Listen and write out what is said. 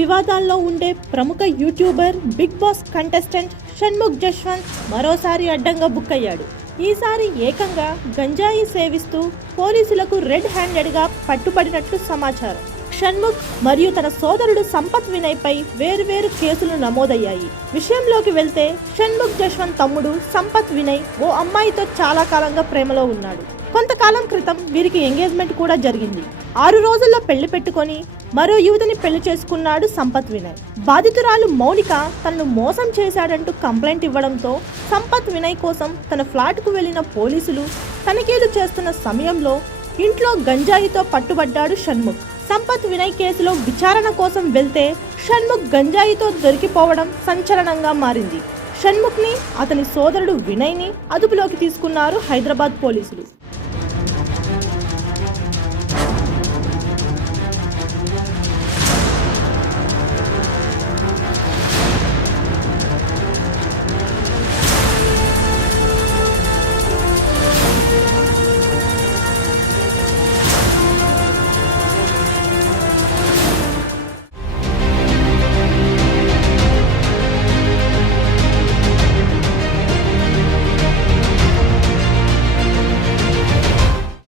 వివాదాల్లో ఉండే ప్రముఖ YouTuber Bigg Boss contestant Shanmukh Jaswanth మరోసారి అడ్డంగా బుక్ అయ్యాడు. ఈసారి ఏకంగా గంజాయి సేవిస్తూ పోలీసులకు రెడ్ హ్యాండెడ్గా పట్టుబడినట్లు సమాచారం. షణ్ముఖ్ మరియు తన సోదరుడు సంపత్ వినయ్ పై వేర్వేరు కేసులు నమోదయ్యాయి. విషయంలోకి వెళ్తే షణ్ముఖ్ జశ్వంత్ తమ్ముడు సంపత్ వినయ్ ఓ అమ్మాయితో చాలా కాలంగా ప్రేమలో ఉన్నాడు. కొంతకాలం క్రితం వీరికి ఎంగేజ్మెంట్ కూడా జరిగింది. 6 రోజుల్లో పెళ్లి పెట్టుకొని మరో యువతిని పెళ్లి చేసుకున్నాడు సంపత్ వినయ్. బాధితురాలు మౌనిక తనను మోసం చేశాడంటూ కంప్లైంట్ ఇవ్వడంతో సంపత్ వినయ్ కోసం తన ఫ్లాట్కు వెళ్లిన పోలీసులు తనిఖీలు చేస్తున్న సమయంలో ఇంట్లో గంజాయితో పట్టుబడ్డాడు షణ్ముఖ్. సంపత్ వినయ్ కేసులో విచారణ కోసం వెళ్తే షణ్ముఖ్ గంజాయితో దొరికిపోవడం సంచలనంగా మారింది. షణ్ముఖ్ని అతని సోదరుడు వినయ్ని అదుపులోకి తీసుకున్నారు హైదరాబాద్ పోలీసులు.